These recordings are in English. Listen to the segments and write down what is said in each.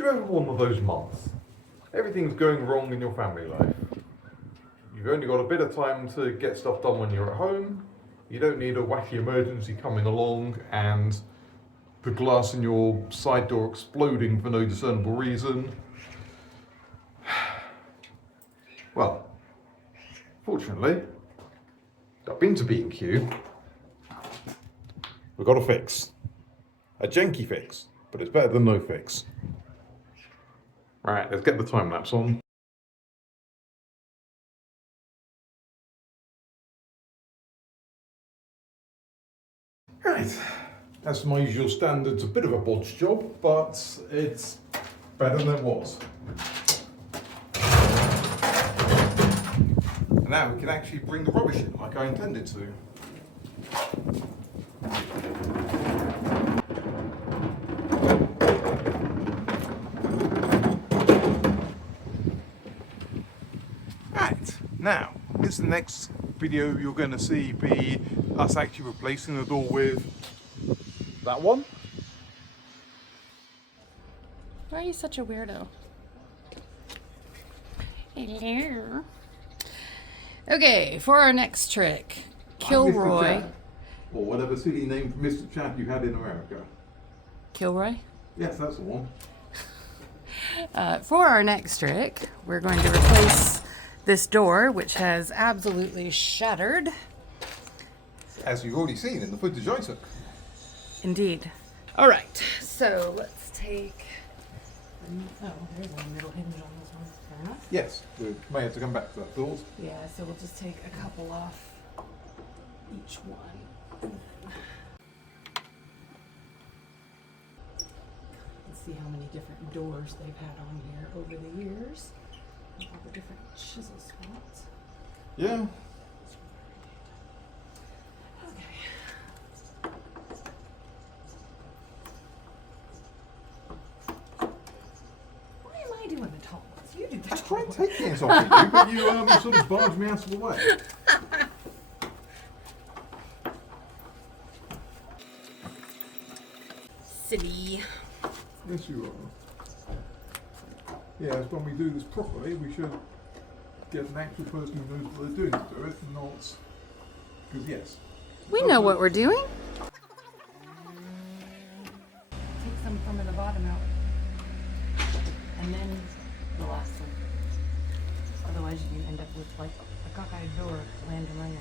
Do you remember one of those months? Everything's going wrong in your family life. You've only got a bit of time to get stuff done when you're at home. You don't need a wacky emergency coming along and the glass in your side door exploding for no discernible reason. Well, fortunately, I've been to B&Q. We've got a fix. A janky fix, but it's better than no fix. Right, let's get the time lapse on. Right, as my usual standards, a bit of a bodge job, but it's better than it was. And now we can actually bring the rubbish in like I intended to. Right, now, this is the next video you're going to see be us actually replacing the door with that one. Why are you such a weirdo? Hello. Okay, for our next trick, Kilroy. Or whatever silly name for Mr. Chap you had in America. Kilroy? Yes, that's the one. For our next trick, we're going to replace this door, which has absolutely shattered. As you've already seen in the footage I took. Indeed. All right, so let's take. Oh, there's a middle hinge on this one. Fair enough. Yes, we may have to come back to that thought. Yeah, so we'll just take a couple off each one. Let's see how many different doors they've had on here over the years. All the different chisel spots. Yeah. Okay. Why am I doing the tall ones? You do the I tall try and ones. take things off of you, but you sort of barge me out of the way. Silly. Yes, you are. Yes, when we do this properly, we should get an actual person who knows what they're doing to do it, not... Because yes. We know what we're doing. Take some from the bottom out. And then the last one. Otherwise you end up with like a cockeyed door landing right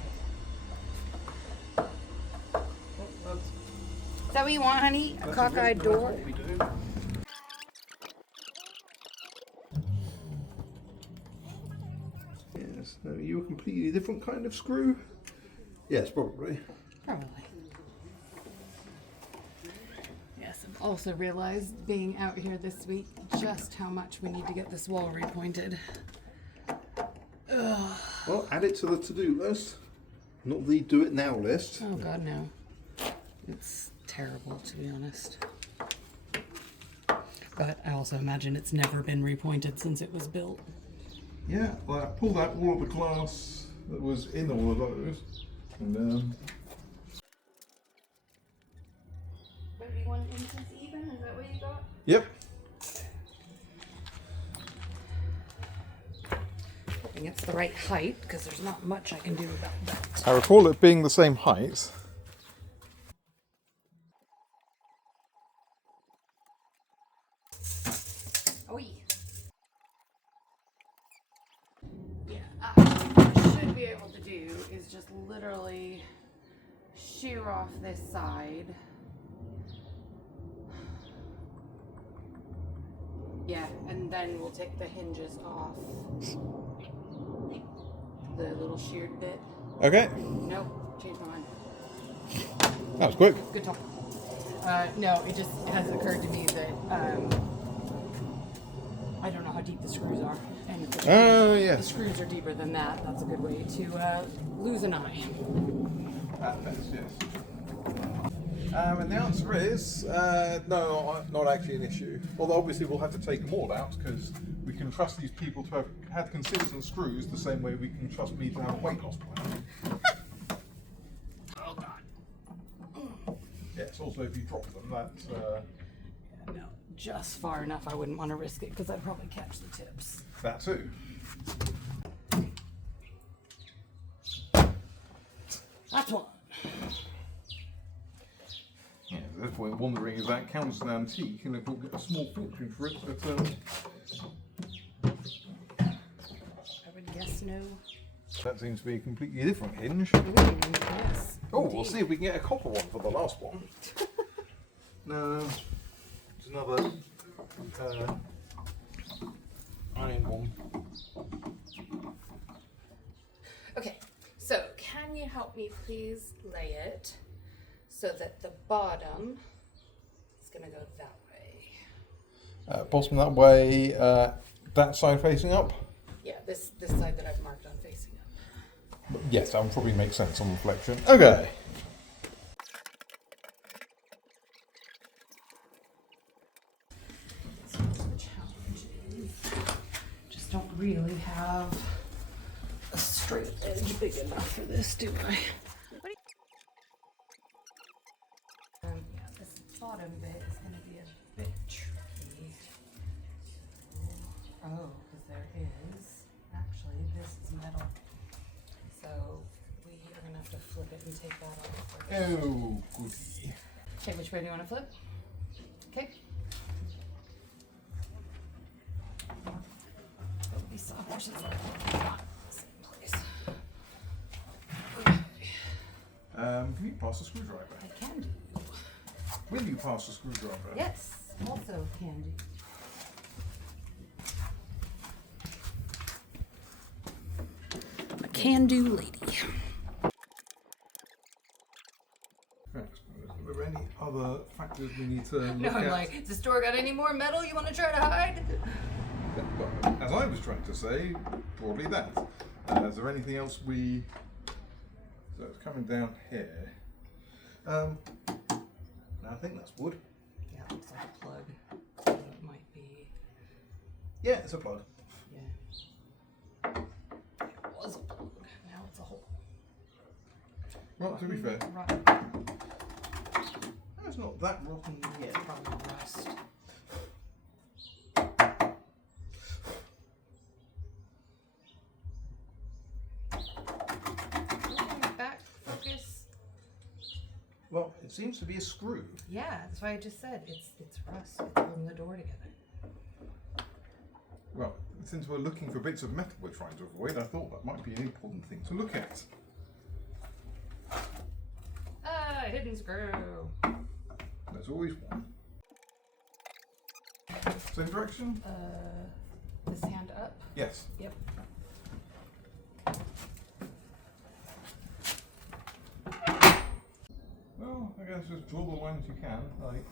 at it. Is that what you want, honey? A cockeyed door? That's what we do. Yes, no, you a completely different kind of screw? Yes, probably. Probably. Yes, I've also realized being out here this week just how much we need to get this wall repointed. Ugh. Well, add it to the to-do list, not the do it now list. Oh god, no. It's terrible, to be honest. But I also imagine it's never been repointed since it was built. Yeah, well, I pulled out all of the glass that was in all of those, and Maybe 1 inch even? Is that what you got? yep. Hoping it's the right height, because there's not much I can do about that. I recall it being the same height. Oh, yeah, what I should be able to do is just literally shear off this side. Yeah, and then we'll take the hinges off. The little sheared bit. Okay, Nope, changed my mind. that was quick. Good talk. No, it just has occurred to me that I don't know how deep the screws are. And if the Yes. screws are deeper than that, that's a good way to lose an eye. At best, yes. And the answer is no, not actually an issue. Although obviously we'll have to take them all out because we can trust these people to have had consistent screws the same way we can trust me to have a weight loss plan. Oh god. Yes, also if you drop them, that... No, just far enough. I wouldn't want to risk it because I'd probably catch the tips. That too. That's one. Yeah, at this point, wondering if that counts as an antique, and if we'll get a small fortune for it, but I would guess no. that seems to be a completely different hinge. Yes. Oh, we'll see if we can get a copper one for the last one. No, it's another iron one. Okay, so can you help me please lay it so that the bottom is going to go that way? Bottom that way, that side facing up? Yeah, this side that I've marked on facing up. Yes, that would probably make sense on reflection. Okay. So the challenge is just don't really have a straight edge big enough for this, do I? Yeah, this bottom bit is going to be a bit tricky. Oh, because there is, actually, this is metal. So we are going to have to flip it and take that off first. Oh, goody. Okay, which way do you want to flip? Okay. It'll be softer since I'm not in the same place. Okay. Can you pass a screwdriver? I can do. Will you pass a screwdriver? Yes, also can do. A can-do lady. Thanks. Are there any other factors we need to look No, I'm at? like, has the store got any more metal you want to try to hide? Well, as I was trying to say, broadly that. Is there anything else we... So it's coming down here. No, I think that's wood. Yeah, it looks like a plug. So it might be. Yeah, it's a plug. Yeah. It was a plug. Now it's a hole. Well, to be fair, Rotten. it's not that rotten yet. Probably rust. Back focus. Well, it seems to be a screw. Yeah, that's why I just said it's rust. It's holding the door together. Well, since we're looking for bits of metal we're trying to avoid, I thought that might be an important thing to look at. Ah, hidden screw. There's always one. Same direction? This hand up. Yes. Yep. Well, I guess just draw the lines you can, like...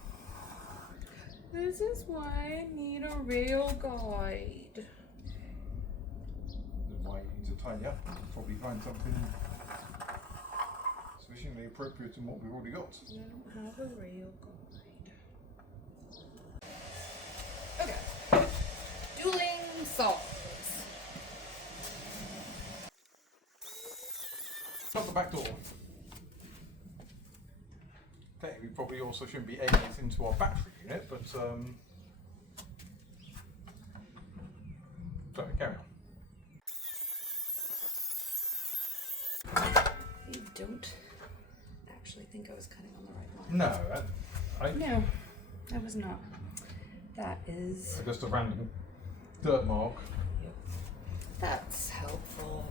This is why I need a rail guide. Why you need to tidy up and probably find something sufficiently appropriate to what we've already got. I don't have a rail guide. Okay. Dueling saws. Not the back door. Okay, we probably also shouldn't be aiming it into our battery unit, but sorry, carry on. You don't actually think I was cutting on the right line? No, No, I was not. That is. just a random dirt mark. Yep. That's helpful.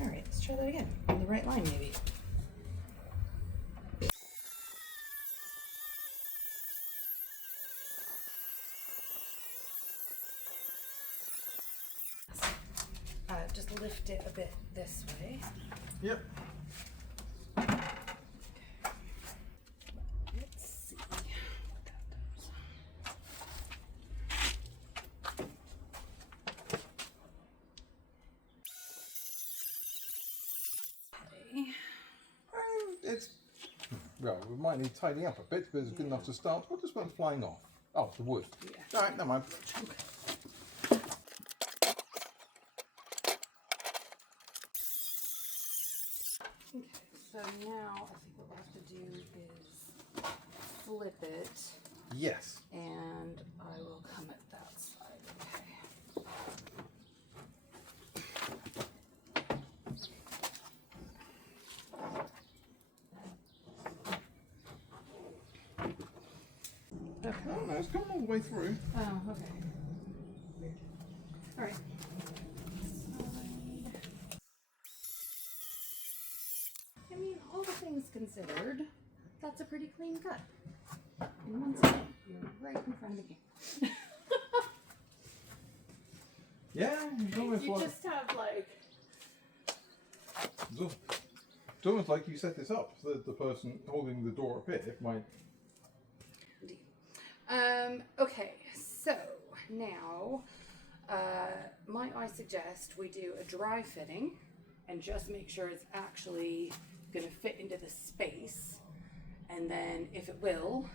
Alright, let's try that again. On the right line, maybe. Just lift it a bit this way. Yep. Let's see what that does. Okay. It's... Well, we might need tidying up a bit, but it's good enough to start. What just went flying off? Oh, the wood. Yeah. Alright, never mind. Okay, so now I think what we'll have to do is flip it, Yes. and I will come at that side. Okay. Okay. Oh no, it's gone all the way through. Oh, okay. Weird. All right. I mean, all the things considered, that's a pretty clean cut. And once again, you're right in front of the camera. Yeah, it's almost You like just have like. it's almost like you set this up. The person holding the door up here might. Indeed. Okay, so now, might I suggest we do a dry fitting and just make sure it's actually going to fit into the space, and then if it will,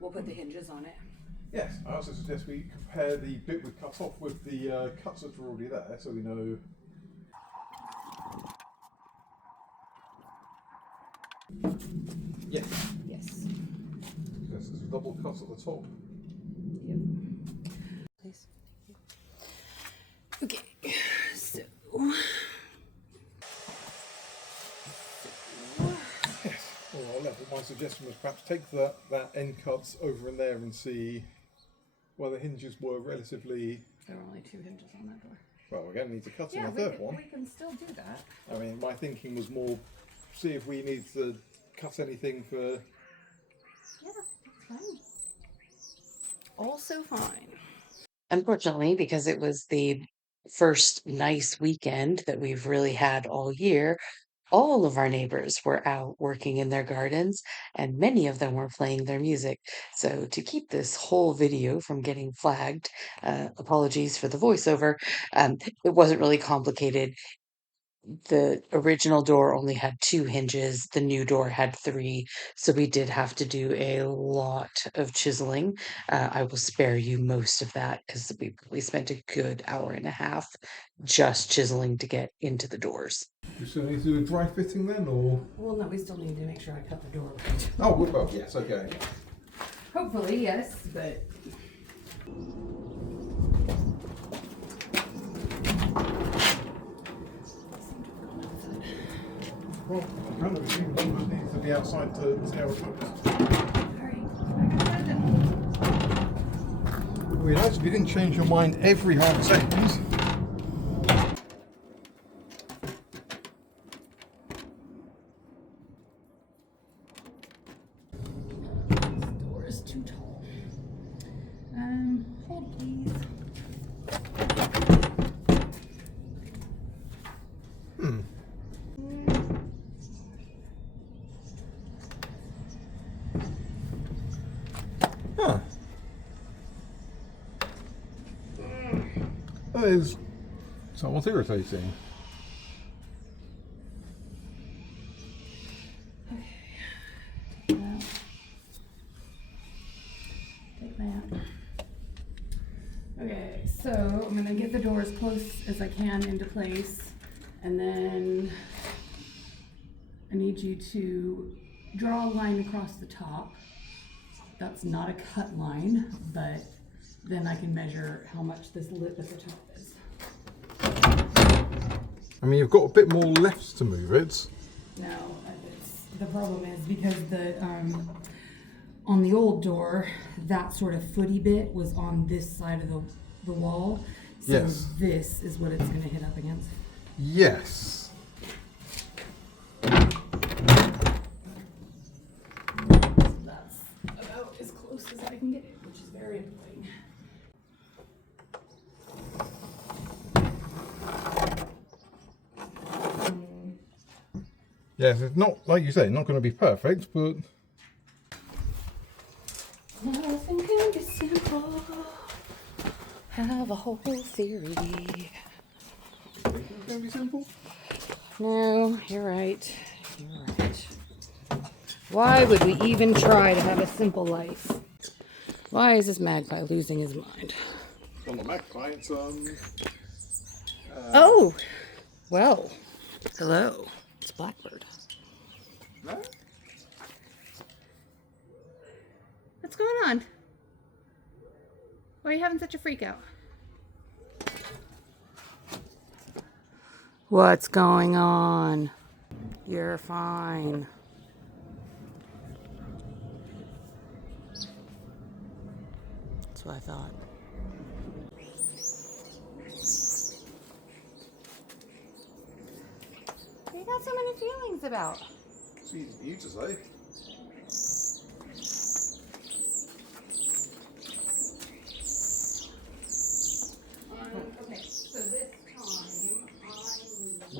we'll put the hinges on it. Yes, I also suggest we compare the bit we cut off with the cuts that are already there, so we know. Yes. Yes. Yes, there's a double cut at the top. Yep. Please. Okay, so. Yes. Well, my suggestion was perhaps take that end cuts over in there and see where the hinges were relatively. There are only 2 hinges on that door. Well, we're going to need to cut in Yeah, the third one. we can still do that. I mean, my thinking was more see if we need to cut anything for. Yeah, that's fine. Also fine. Unfortunately, because it was the first nice weekend that we've really had all year, all of our neighbors were out working in their gardens, and many of them were playing their music. So, to keep this whole video from getting flagged, apologies for the voiceover, it wasn't really complicated. The original door only had 2 hinges, the new door had 3, so we did have to do a lot of chiseling. I will spare you most of that because we spent a good hour and a half just chiseling to get into the doors. You still need to do a dry fitting then, or? Well, no, we still need to make sure I cut the door right. Oh, we're both. Yes, okay. Hopefully, yes, but. Well, none of it needs to be outside to see how it looks. It'd be nice if you didn't change your mind every half second. This door is too tall. Hold please. Huh. That is somewhat irritating. Well, take that. Okay, so I'm gonna get the door as close as I can into place, and then I need you to draw a line across the top. That's not a cut line, but then I can measure how much this lip at the top is. I mean, you've got a bit more left to move it. No, the problem is because on the old door, that sort of footy bit was on this side of the wall. So Yes. this is what it's going to hit up against. Yes. That's about as close as I can get it, which is very annoying. Yes, it's not, like you say, not going to be perfect, but... Nothing can be simple. Have a whole theory. It's going to be simple. No, you're right. You're right. Why would we even try to have a simple life? Why is this magpie losing his mind? Well, not magpie, it's, Oh! Well, hello. It's Blackbird. No? What's going on? Why are you having such a freak out? What's going on? You're fine. That's what I thought. You got so many feelings about. It's easy for you to say. Okay, so this time I need... Thank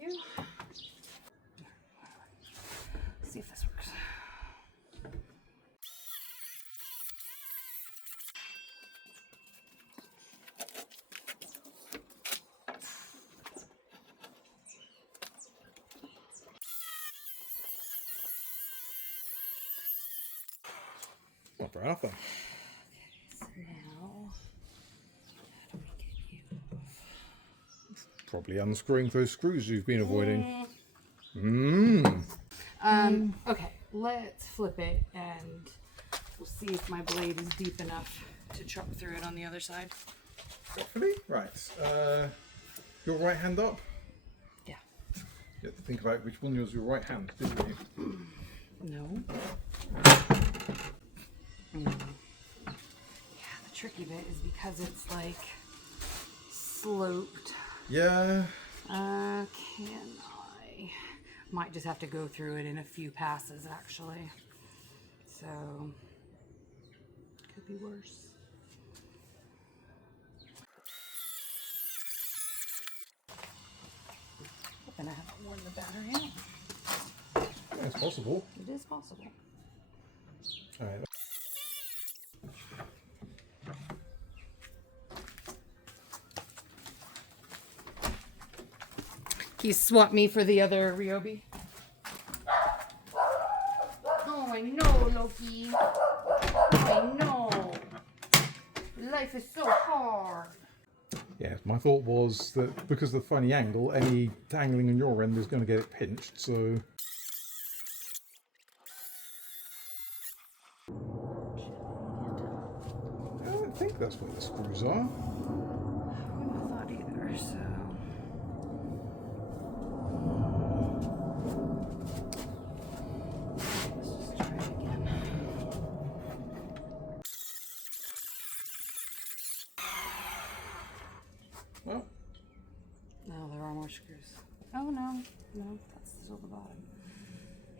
you. See if this works. Not fair enough then. So now, how do we get you off? Probably unscrewing those screws you've been avoiding. Okay, let's flip it and we'll see if my blade is deep enough to chop through it on the other side. Hopefully. Right. Your right hand up? Yeah. You have to think about which one was your right hand, didn't you? No. Yeah, the tricky bit is because it's like sloped. Yeah. Can I? Might just have to go through it in a few passes actually. So, could be worse. Hoping I haven't worn the battery out. Yeah, it's possible. It is possible. Alright. Can you swap me for the other Ryobi? Oh, I know, Loki. I know. Life is so hard. Yeah, my thought was that because of the funny angle, any tangling on your end is going to get it pinched, so... I don't think that's where the screws are. I wouldn't have thought either, so... Let's just try it again. Well, No, there are more screws. Oh, no. No, that's still the bottom.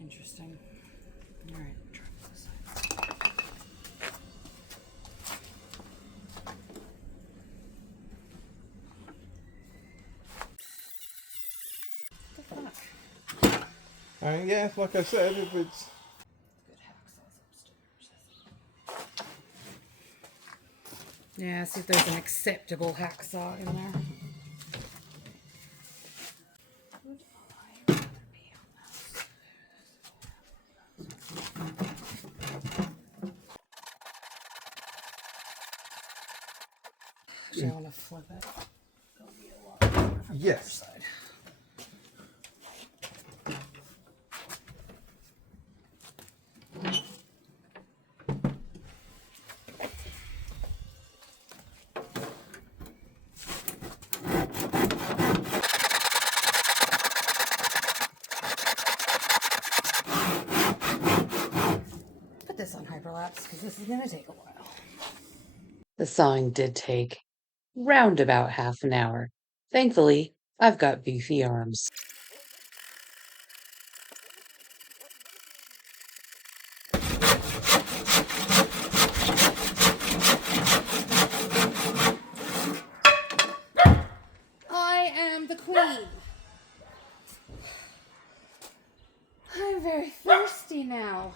Interesting. Alright, try this side. What the fuck? yeah, like I said, if it's... Good hacksaws upstairs. Yeah, see if there's an acceptable hacksaw in there. Would I rather be on this? Actually, I want to flip it. It'll be a lot better from the other Yes. side. Put this on hyperlapse because this is going to take a while. The sawing did take round about half an hour. Thankfully, I've got beefy arms. I am the queen. I'm very thirsty now.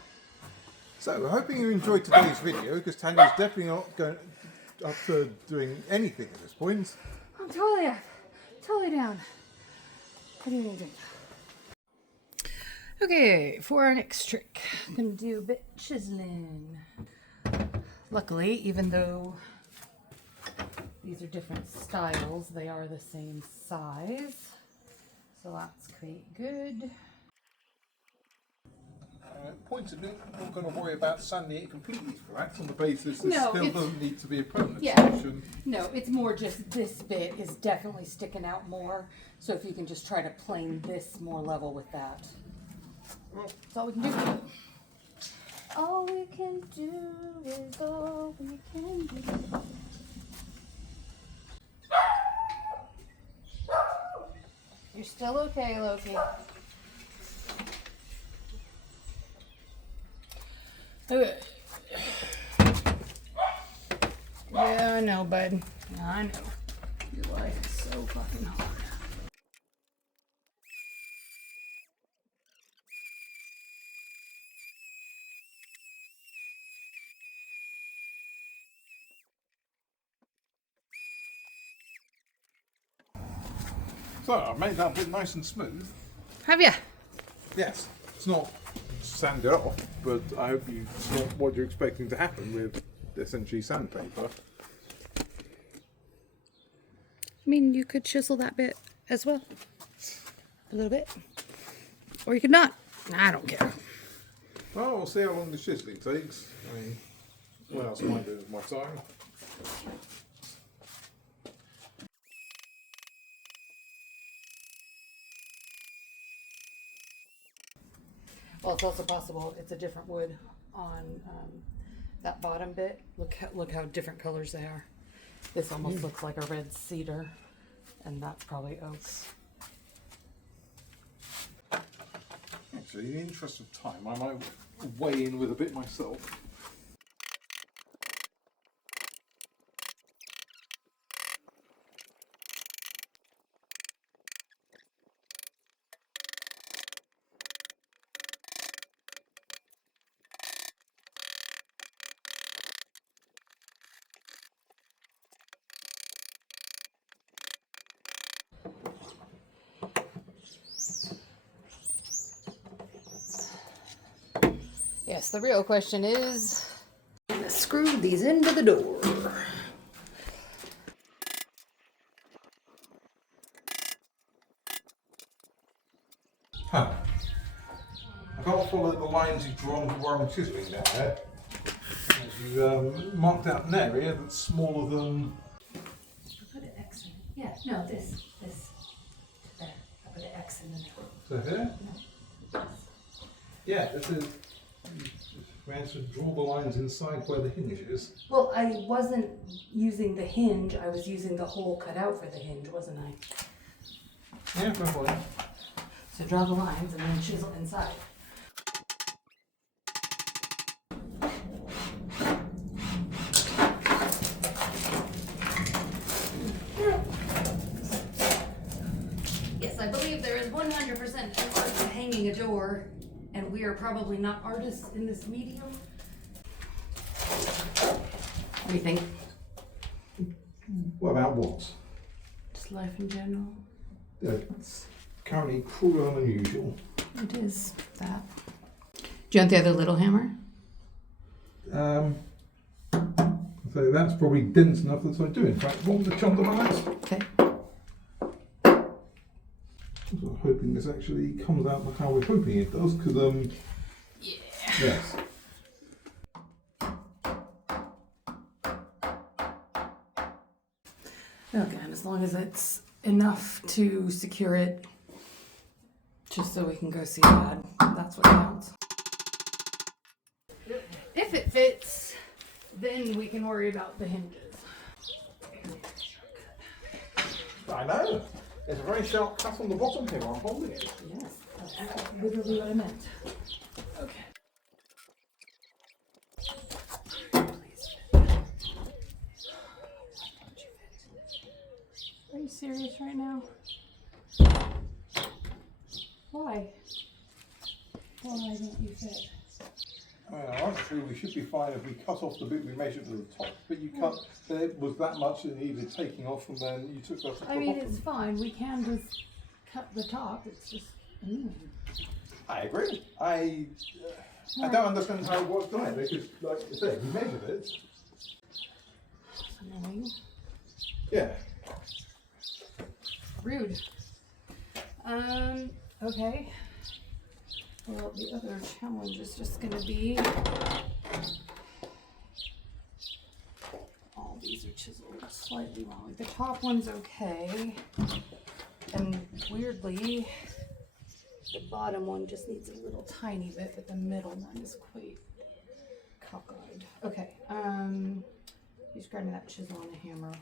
So, hoping you enjoyed today's video, because Tanya's definitely not going up to doing anything at this point. I'm totally up. Totally down. What do you need to do? Okay, for our next trick, I'm going to do a bit chiseling. Luckily, even though These are different styles. They are the same size. So that's quite good. Pointedly, I'm not going to worry about sanding it completely flat on the basis that No, still it's- doesn't need to be a permanent Yeah. solution. No, it's more just this bit is definitely sticking out more. So if you can just try to plane this more level with that. Well, That's all we can do. All we can do is all we can do. You're still okay, Loki. Okay. Yeah, I know, bud. Yeah, I know. Your life is so fucking hard. So I've made that bit nice and smooth. Have ya? Yes, it's not sanded off, but I hope it's not what you're expecting to happen with essentially sandpaper. I mean, you could chisel that bit as well. A little bit. Or you could not. I don't care. Well, we'll see how long the chiseling takes. I mean, what else am I doing with my time? Well, it's also possible it's a different wood on that bottom bit. Look how different colors they are. This almost looks like a red cedar, and that's probably oak. Actually, in the interest of time, I might weigh in with a bit myself. Yes, the real question is, screw these into the door. Huh. I can't follow the lines you've drawn where I'm chiseling down there. As you marked out an area that's smaller than... Put an X in it. Yeah, no, this. There. I put an X in the middle. So here? No. Yeah, this is... We had to draw the lines inside where the hinge is. Well, I wasn't using the hinge. I was using the hole cut out for the hinge, wasn't I? Yeah, no problem. So draw the lines and then chisel inside. Yes, I believe there is 100% an art to hanging a door, and we are probably not artists in this medium. What do you think? What about what? Just life in general. It's currently cruel and unusual. It is that. Do you want the other little hammer? So that's probably dense enough that I do in fact want the chunk of lines. Okay. I'm hoping this actually comes out like how we're hoping it does, because Yeah. yes. Okay, and as long as it's enough to secure it, just so we can go see Dad, that's what counts. If it fits, then we can worry about the hinges. I know. There's a very sharp cut on the bottom here while I'm holding it. Yes, that's literally what I meant. Okay. Please fit. Are you serious right now? Why? Why don't you fit? Well, actually, we should be fine if we cut off the bit we measured at the top. But you cut, it was that much that needed taking off, and then you took that off the I mean, bottom. it's fine. We can just cut the top. It's just annoying. I agree. I don't understand how it worked either, because, like you say, we measured it. It's annoying. Yeah. Rude. Okay. Well, the other challenge is just gonna be all these are chiseled slightly wrong. The top one's okay. And weirdly, the bottom one just needs a little tiny bit, but the middle one is quite cockeyed. Okay, he's grabbing that chisel and a hammer.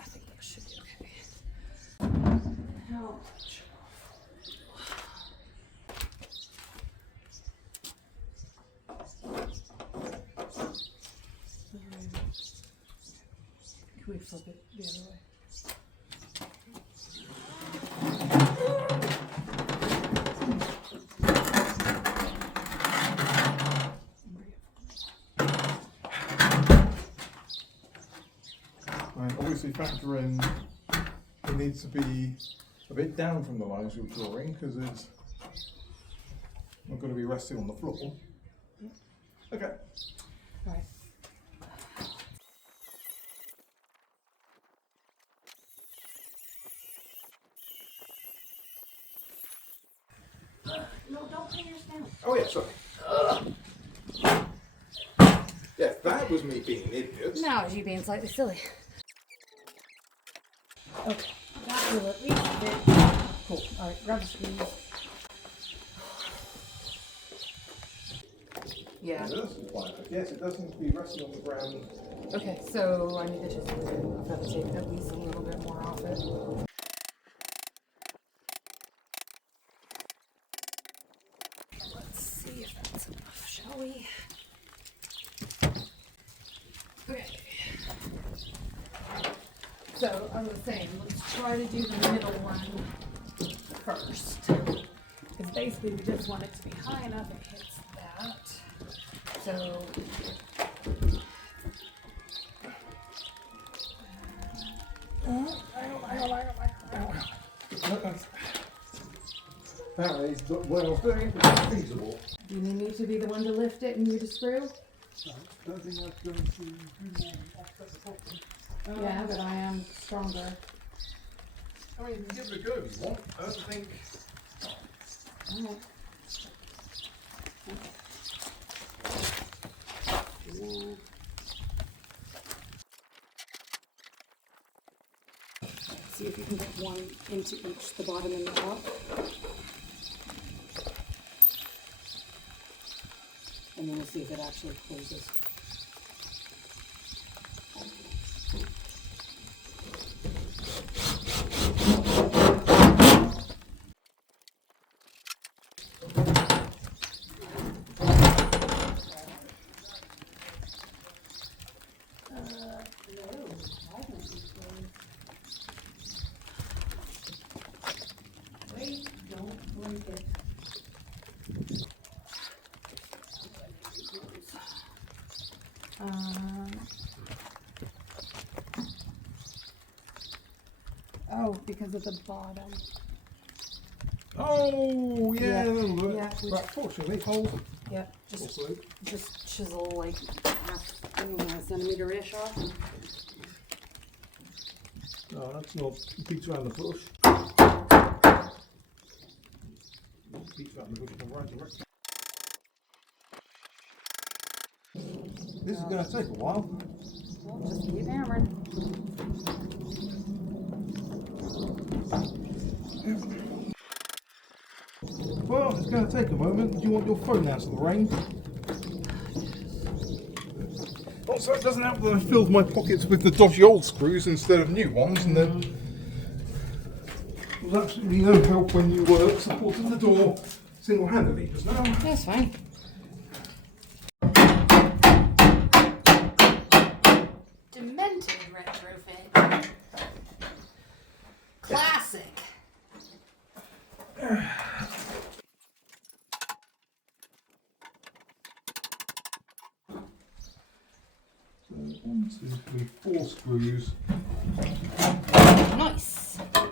I think that should be okay. How much? Can we flip it the other way? And obviously factor in it needs to be a bit down from the lines you're drawing because it's not going to be resting on the floor. Okay. Right. No, don't put yours down. Oh yeah, sorry. Yeah, that was me being an idiot. Now is you being slightly silly. Okay, that will at least fit. Cool. Alright, grab the screws. Yeah. Yes, it does need to be resting on the ground. Okay, so I need the chisel again. I've got to take at least a little bit more off it. Let's see if that's enough, shall we? Okay. So I was saying, let's try to do the middle one first. Because basically we just want it to be high enough it hits that. So That is what I was doing, but it's feasible. do you need me to be the one to lift it and you to screw? I don't think that's going to do more than offset the problem. Yeah, but I am stronger. I mean, you can give it a go if you want. I don't think. Alright. See if you can get one into each, the bottom and the top. And then we'll see if it actually closes. Wait, don't break it. Oh, because of the bottom. Oh, yeah, Yeah, a little bit. yeah, we- But fortunately, hold. Yep, Also, just chisel like half, I don't know, a centimeter-ish off. no, that's not beats around the bush. Beats around the bush in the right direction. This is going to take a while. Well, just keep hammering. Well, it's going to take a moment. Do you want your phone out of the rain? Also, it doesn't help that I filled my pockets with the dodgy old screws instead of new ones, and then there's absolutely no help when you were supporting the door single-handedly just now. That's fine. Demented retrofit. Classic. So 1, 2, 3, 4 screws. Nice. I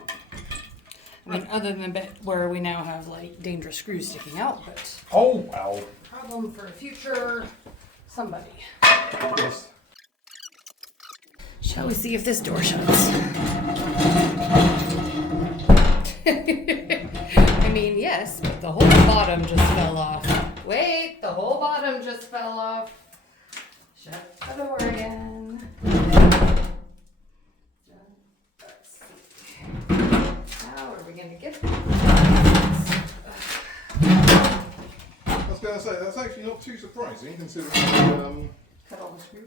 mean, other than the bit where we now have like dangerous screws sticking out, but Oh well. problem for future somebody. Yes. Shall we see if this door shuts? I mean, yes, but the whole bottom just fell off. Wait, the whole bottom just fell off. Shut the door again. Let's see. How are we gonna get this? I was going to say, that's actually not too surprising considering, Cut all the screws?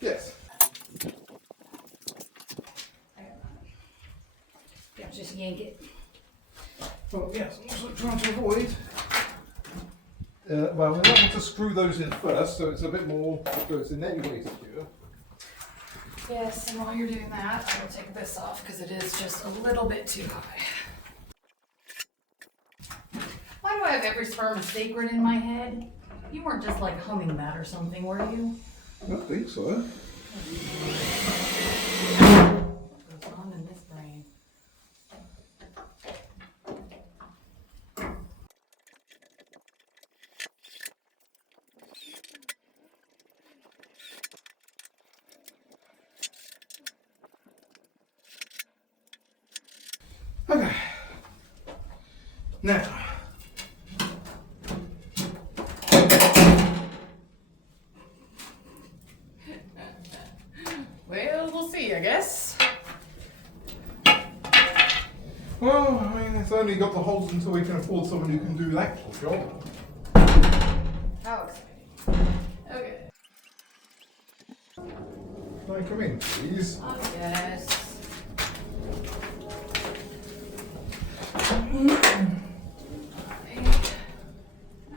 yes. I got that. Yeah, just yank it. Well, yes, I'm also trying to avoid. Well, we're not going to screw those in first, so it's a bit more, so it's in any way secure. Yes, and while you're doing that, I will take this off because it is just a little bit too high. Why do I have every sperm is sacred in my head? You weren't just like humming that or something, were you? I don't think so. What goes on in this brain? Okay. Now. Well, we'll see, I guess. Well, I mean, it's only got the holes until we can afford someone who can do the actual job. How exciting. Okay. Can I come in, please? Oh, yes. I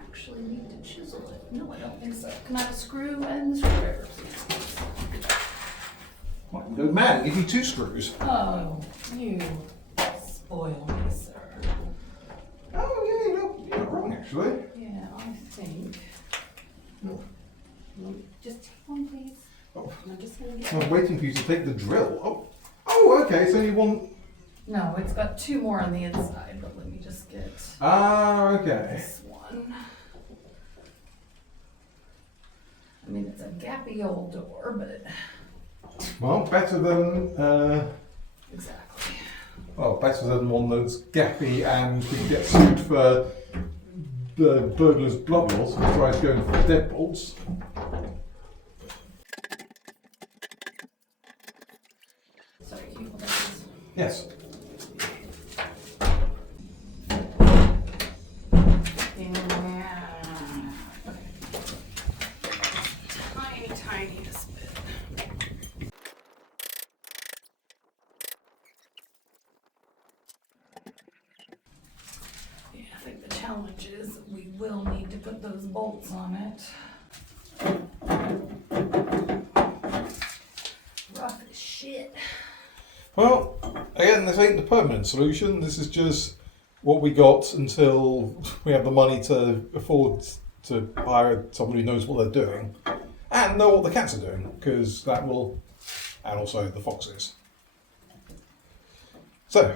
actually need to chisel it. No, I don't think so. Can I have a screw and the screwdriver, please? Well, good man, give me 2 screws. Oh, you spoil me, sir. Oh, yeah, you're not wrong, actually. Yeah, I think. Just take one, please. Oh, I'm just gonna get. I was waiting for you to take the drill. Oh, okay, so you want... No, it's got 2 more on the inside, but let me just get Ah, okay. this one. I mean, it's a gappy old door, but Well, better than, exactly. well, better than one that's gappy and could get sued for the burglar's blood loss and tries going for deadbolts. Sorry, can you hold that, please? Yes. Yeah. Okay. Tiniest bit. Yeah, I think the challenge is we will need to put those bolts on it. Rough as shit. Well, again, this ain't the permanent solution. This is just what we got until we have the money to afford to hire someone who knows what they're doing and know what the cats are doing, because that will, and also the foxes. So,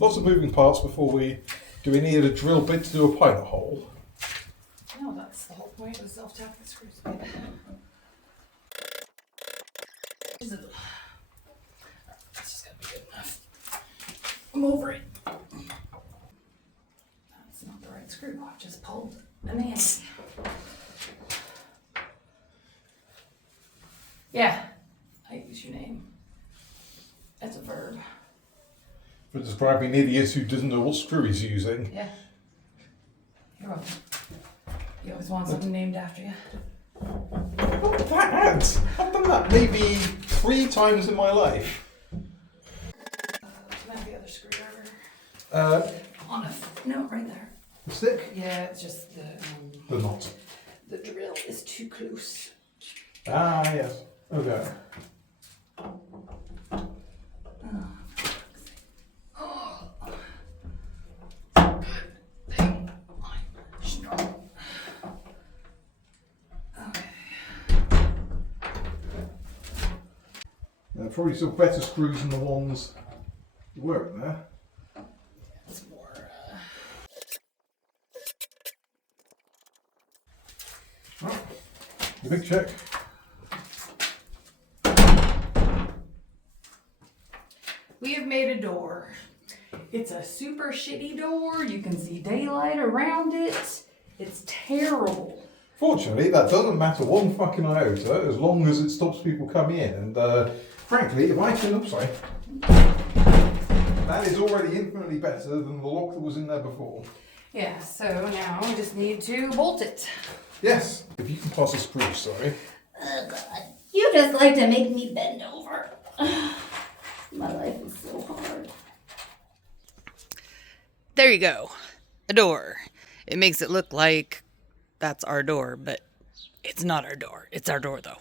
lots of moving parts before we. Do we need a drill bit to do a pilot hole? No, that's the whole point of the self-tapping screws. This is gonna be good enough. I'm over it. That's not the right screw. I just pulled an end. Yeah, I use your name. That's a verb. For describing idiots who doesn't know what screw he's using. Yeah. You're welcome. You always want something named after you. Not that! I've done that maybe 3 times in my life. Can I have the other screwdriver? On a no, right there. The stick? Yeah, it's just The knot. the drill is too close. Ah, yes. Okay. probably still better screws than the ones that were in there. It's more, Right, the big check. We have made a door. It's a super shitty door. You can see daylight around it. It's terrible. Fortunately, that doesn't matter one fucking iota as long as it stops people coming in. And frankly, if I can, oops, sorry, that is already infinitely better than the lock that was in there before. Yeah, so now we just need to bolt it. Yes, if you can pass a screw, sorry. Oh God, you just like to make me bend over. My life is so hard. There you go. A door. It makes it look like that's our door, but it's not our door. It's our door, though.